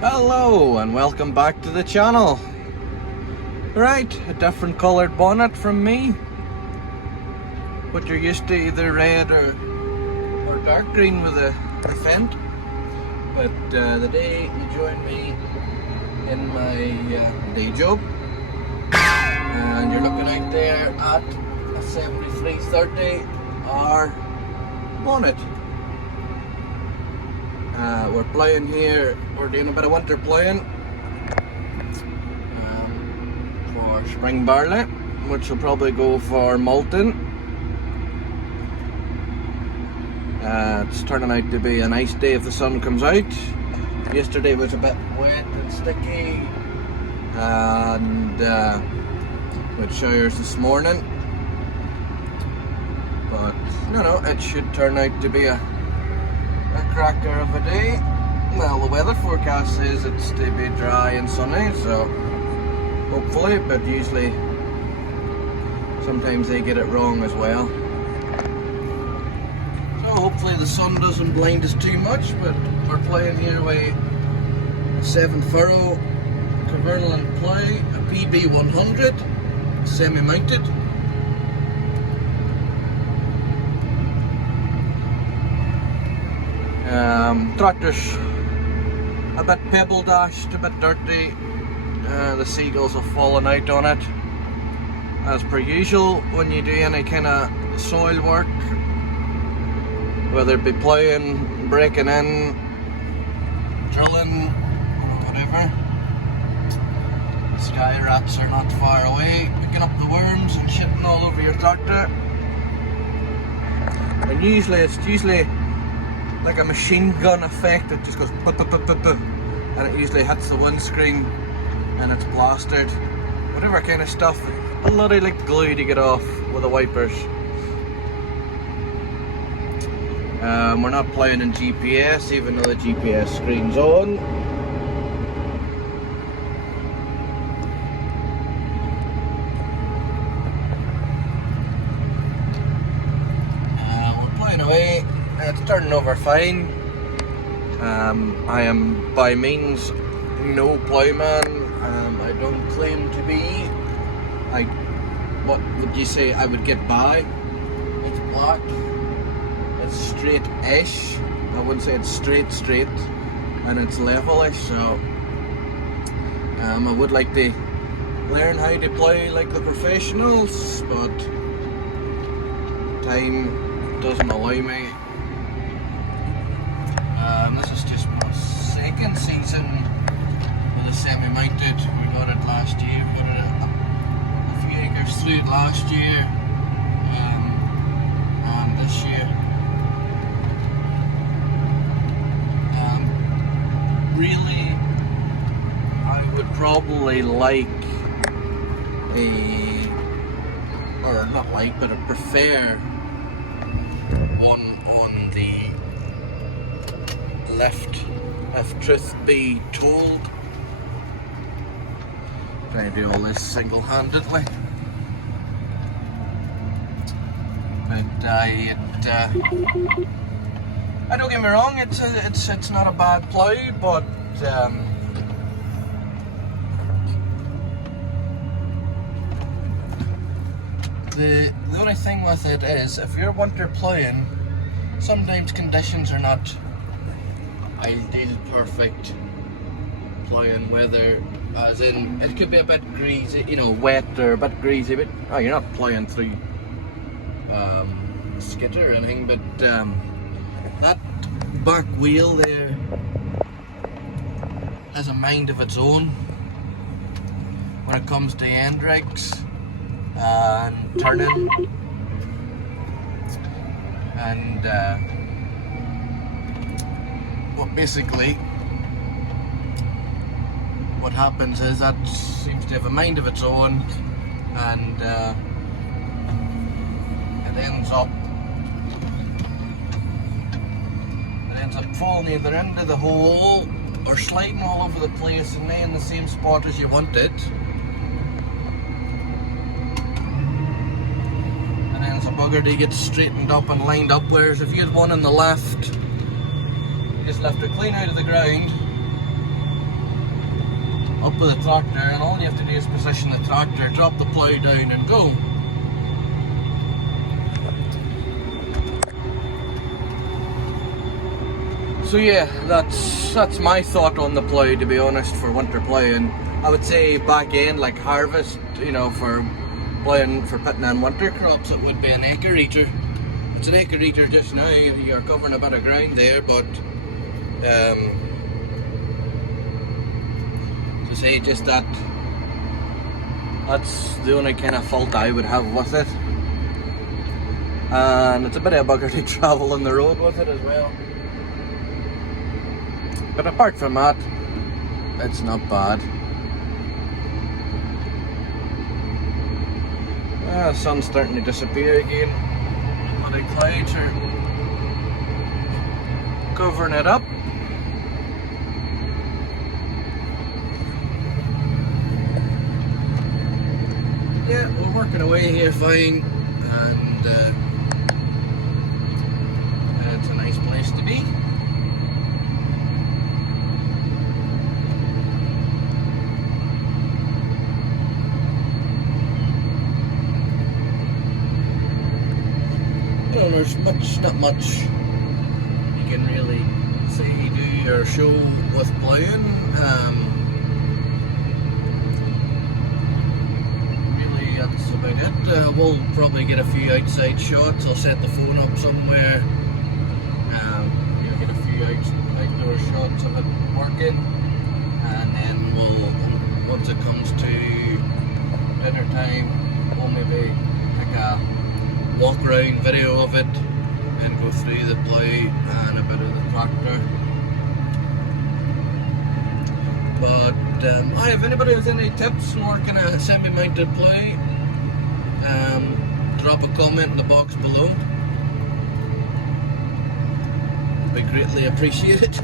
Hello and welcome back to the channel. Right, a different coloured bonnet from me. But you're used to either red or dark green with a fent. But the day you join me in my day job, and you're looking out there at a 7330R bonnet. We're ploughing here, we're doing a bit of winter ploughing for spring barley, which will probably go for malting. It's turning out to be a nice day if the sun comes out. Yesterday was a bit wet and sticky, and with showers this morning, but it should turn out to be a cracker of a day. Well, the weather forecast says it's to be dry and sunny, so hopefully, but usually sometimes they get it wrong as well. So hopefully the sun doesn't blind us too much, but we're ploughing here with a 7-furrow Cavernaland plough, a PB100 semi-mounted. Tractor's a bit pebble dashed, a bit dirty. The seagulls have fallen out on it, as per usual when you do any kind of soil work, whether it be ploughing, breaking in, drilling, whatever. Sky rats are not far away, picking up the worms and shitting all over your tractor. And it's usually like a machine gun effect. It just goes put, and it usually hits the windscreen and it's plastered, whatever kind of stuff. A lot of like glue to get off with the wipers. We're not ploughing in GPS, even though the GPS screen's on. We're ploughing away. It's turning over fine. I am by means no ploughman. I don't claim to be. What would you say I would get by? It's black. It's straight-ish. I wouldn't say it's straight, and it's level-ish. So I would like to learn how to plough like the professionals, but time doesn't allow me. This is just my second season with a semi-mounted. We got it last year. We got it a few acres through it last year, and this year. Really, I would probably like but I prefer one on the left, if truth be told. Trying to do all this single-handedly, but I don't get me wrong, it's not a bad plough, but the only thing with it is, if you're winter ploughing, sometimes conditions are not ideal, perfect ploughing weather, as in it could be a bit greasy, wet or a bit greasy, but you're not ploughing through skitter or anything, but that back wheel there has a mind of its own when it comes to end rigs and turning, and what happens is that seems to have a mind of its own, and it ends up falling either into the hole or sliding all over the place and laying in the same spot as you want it. And then it's a bugger to get straightened up and lined up, whereas if you had one on the left, you just left it clean out of the ground, up with the tractor, and all you have to do is position the tractor, drop the plough down and go. So yeah, that's my thought on the plough, to be honest, for winter ploughing. I would say back end, like harvest, you know, for ploughing, for putting in winter crops, it would be an acre eater. It's an acre eater just now, you're covering a bit of ground there, but to say just that's the only kind of fault I would have with it. And it's a bit of a bugger to travel on the road with it as well. But apart from that, it's not bad. The sun's starting to disappear again. But the clouds are covering it up. Yeah, we're working away here fine, and it's a nice place to be. You know, there's not much you can really say, do, or show with ploughing. Really, that's about it. We'll probably get a few outside shots. I'll set the phone up somewhere. Get a few outdoor shots of it working, and then once it comes to dinner time, we'll maybe take a walk round video of it and go through the plough and a bit of the tractor. But if anybody has any tips on working a semi-mounted plough, drop a comment in the box below. We greatly appreciate it.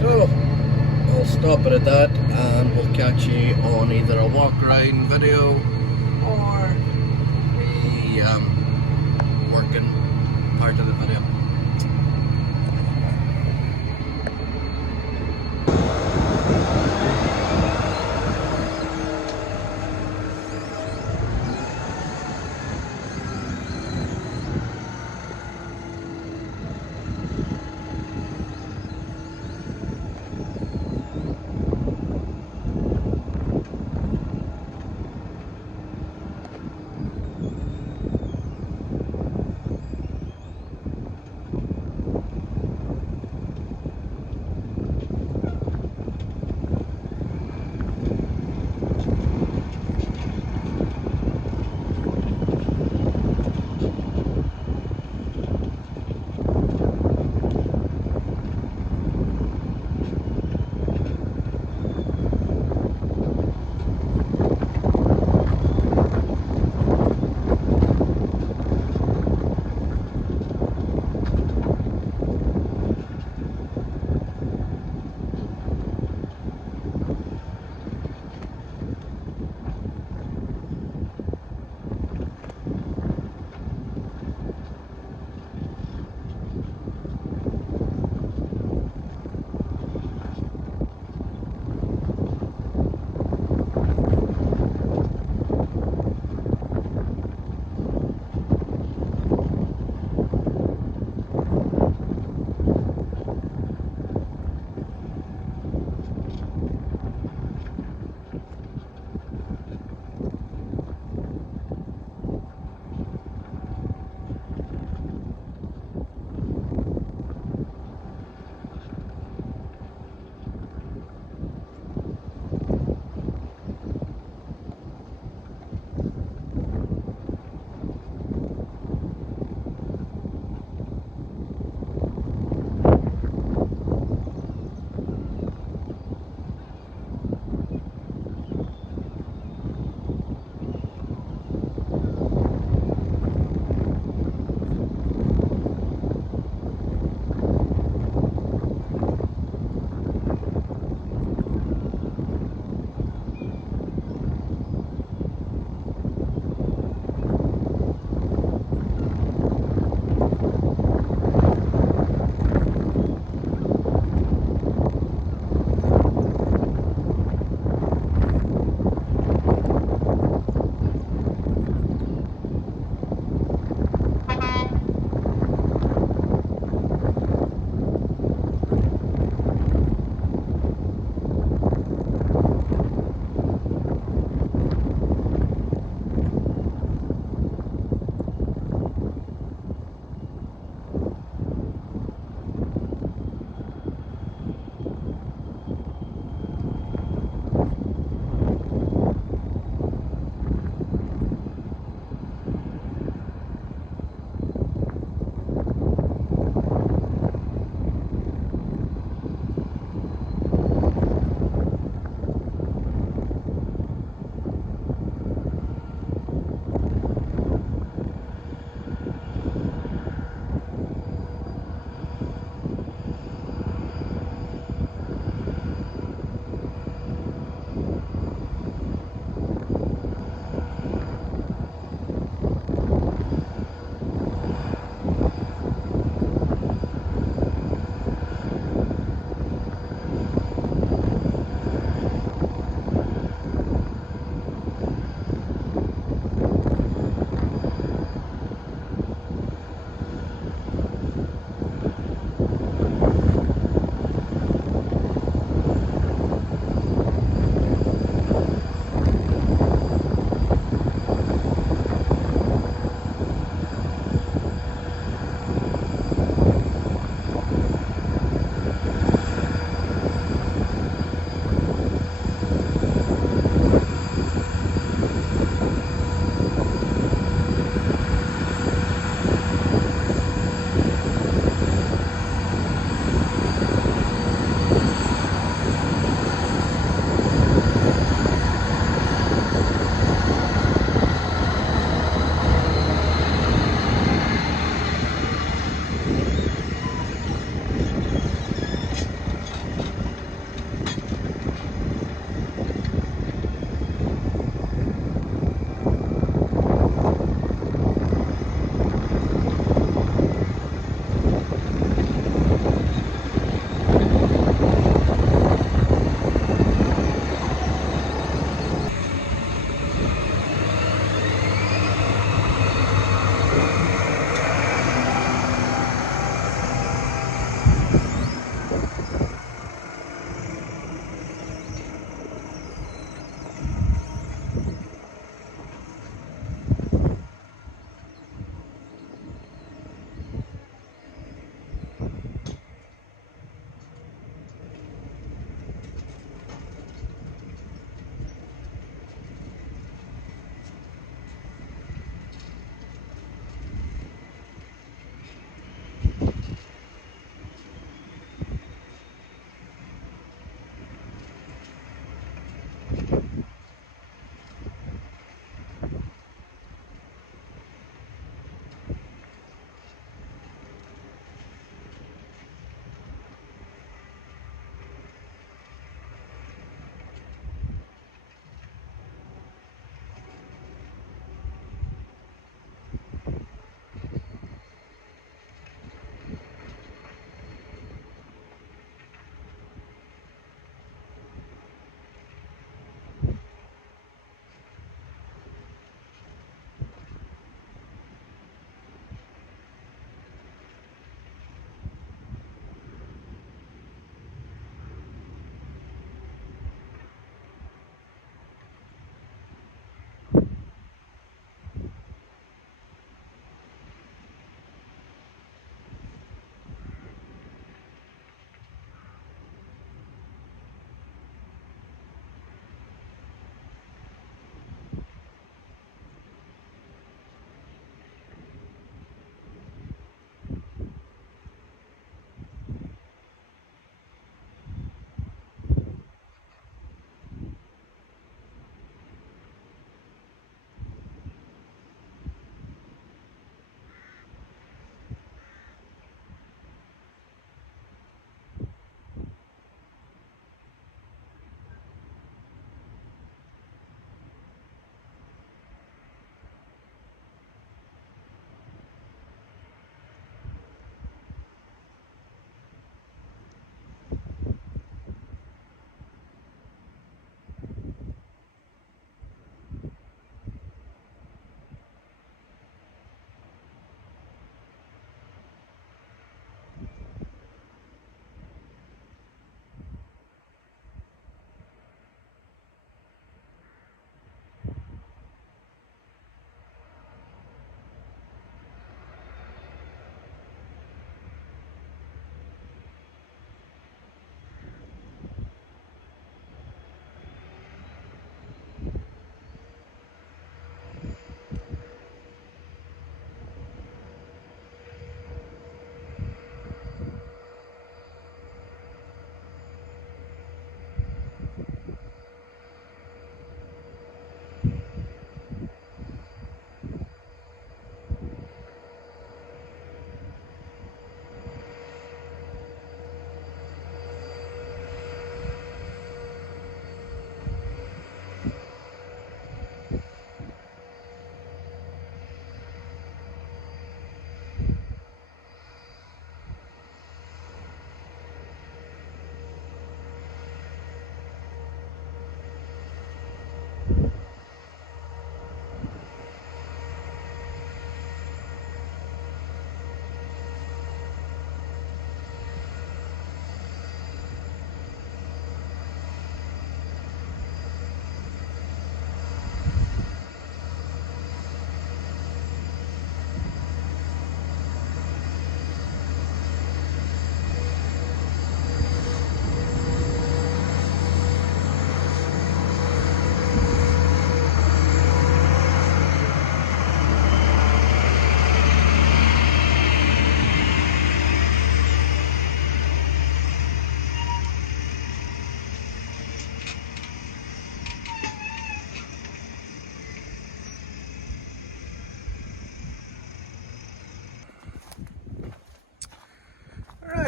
So I'll stop it at that, and we'll catch you on either a walk around video or the working part of the video.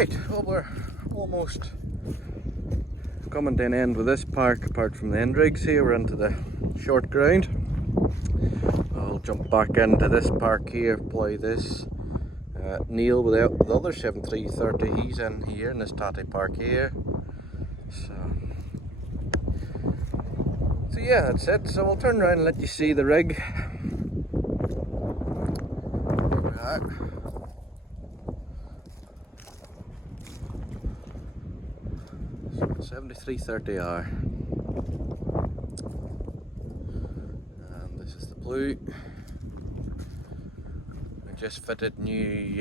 Right, well, we're almost coming to an end with this park. Apart from the end rigs here, we're into the short ground. I'll jump back into this park here, play this. Neil with the other 7330, he's in here in this tatty park here. So yeah, that's it. So we'll turn around and let you see the rig. Here we are. 7330R, and this is the Plough. We just fitted new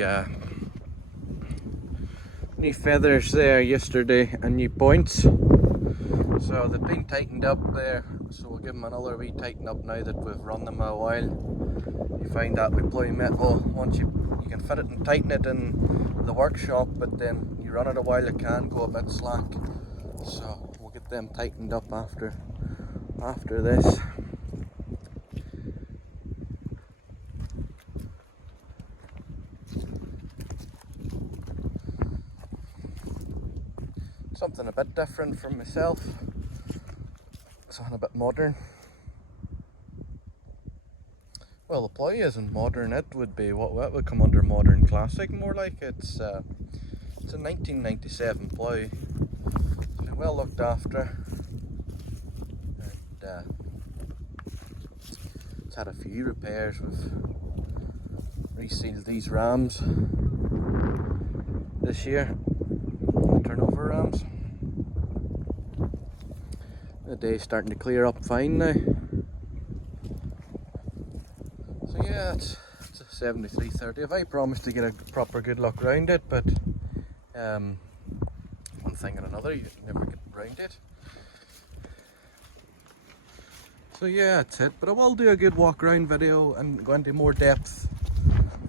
feathers there yesterday and new points, so they've been tightened up there, so we'll give them another wee tighten up now that we've run them a while. You find that with Plough metal, once you can fit it and tighten it in the workshop, but then you run it a while, it can go a bit slack. So we'll get them tightened up after this. Something a bit different from myself. Something a bit modern. Well, the Plough isn't modern. It would be what would come under modern classic. More like it's a 1997 Plough. Well looked after, and it's had a few repairs. We've resealed these rams this year, turnover rams. The day's starting to clear up fine now. So yeah, it's a 7330. I promised to get a proper good look round it, but one thing and another, you never get round it. So yeah, that's it. But I will do a good walk around video and go into more depth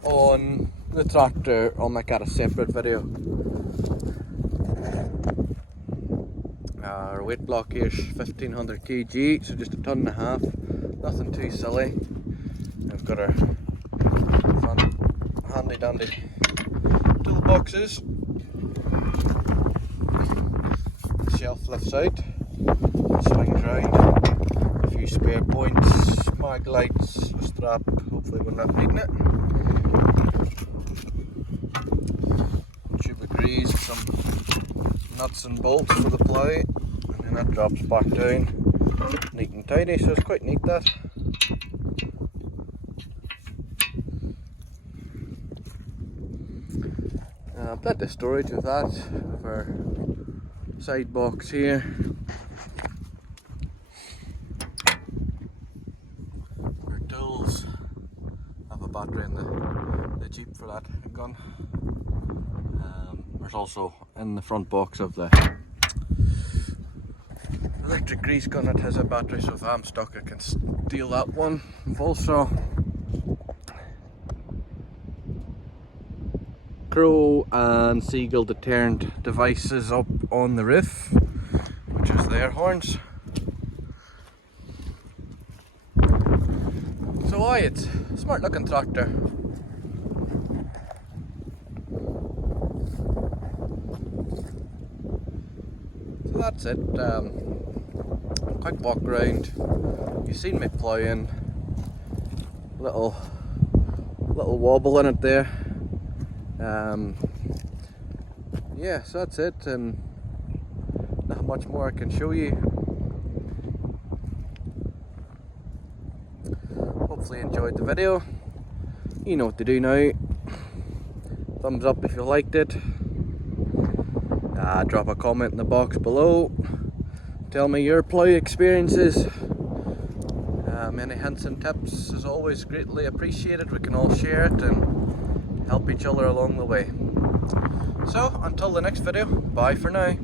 on the tractor. I'll make that a separate video. Our weight block here is 1500 kg, so just a ton and a half. Nothing too silly. We've got our handy dandy toolboxes. Shelf lifts out, swings round, a few spare points, mag lights, a strap, hopefully we're not needing it, tube of grease, some nuts and bolts for the plough, and then that drops back down, neat and tidy, so it's quite neat that. Plenty of storage with that, with our side box here. Our tools. I have a battery in the Jeep for that gun. There's also in the front box of the electric grease gun, it has a battery, so if I'm stuck I can steal that one. I've also crow and seagull deterrent devices up on the roof, which is their horns. So aye, it's a smart looking tractor. So that's it. Quick walk around. You've seen me ploughing. Little wobble in it there. Yeah, so that's it, and not much more I can show you. Hopefully you enjoyed the video. You know what to do now. Thumbs up if you liked it. Drop a comment in the box below. Tell me your plough experiences. Any hints and tips is always greatly appreciated. We can all share it and help each other along the way. So until the next video, bye for now.